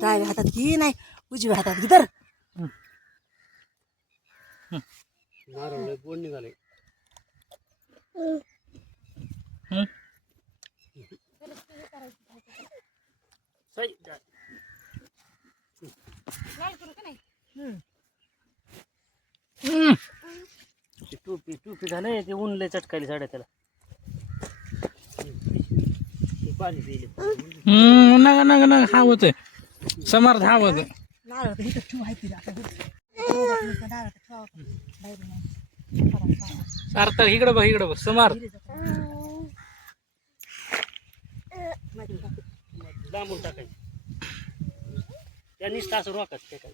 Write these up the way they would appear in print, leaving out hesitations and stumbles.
डाव्या हातात घे नाही उजव्या हातात घे तर नारळ गोड निघाले. टोपी टोपी झालंय ते ऊन लय चटकायली साड्या त्याला. पाणी पिले नका नका नका हावत आहे समर्थ हावत आहे. नारळ तर इथं ठेवू आहे तिला आता नारळ ठेवा बाहेर नाही सार्थ इकडं बघ इकडं बघ समर्थ. लांबून टाकायचं त्यांनीच तास रोखाच ते काय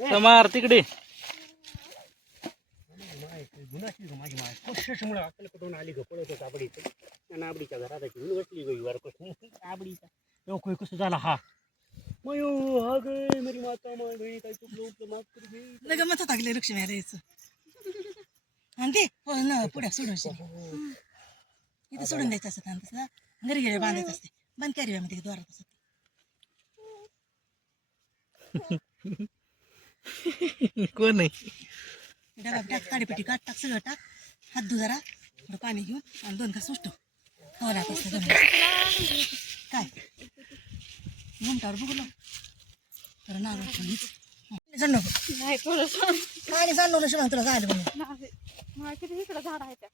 समर्थ तिकडे माझी माय कशामुळे आपल्याला कुठून आली ग पळत होता आबडीचं आणि आबडीच्या घरात बसली गई वर आबडीचा लोक कसं झाला हा मयो हा गे मेरी माता माय बहिणी काय चुकलं उठलं माफ करू दे. लगे मत टाकले लक्ष्मी यायचं आणि ते पुढे सोडून इथं सोडून द्यायचं असतं आणि तसं घरी गेले बांधायचं असते बंद कॅरी मध्ये द्वारात असत कोण आहे डबा टाक काडीपेटी काट टाक सगळं टाक हात धु जरा थोडं पाणी घेऊन आणि 2 घास सुटतो तोलात असतं काय घुमटावर बघू तर नाव जाण नको नाही थोडं आणि जाणवलं शिवाय तुला जायला म्हणून किती इकडं झाड आहे त्या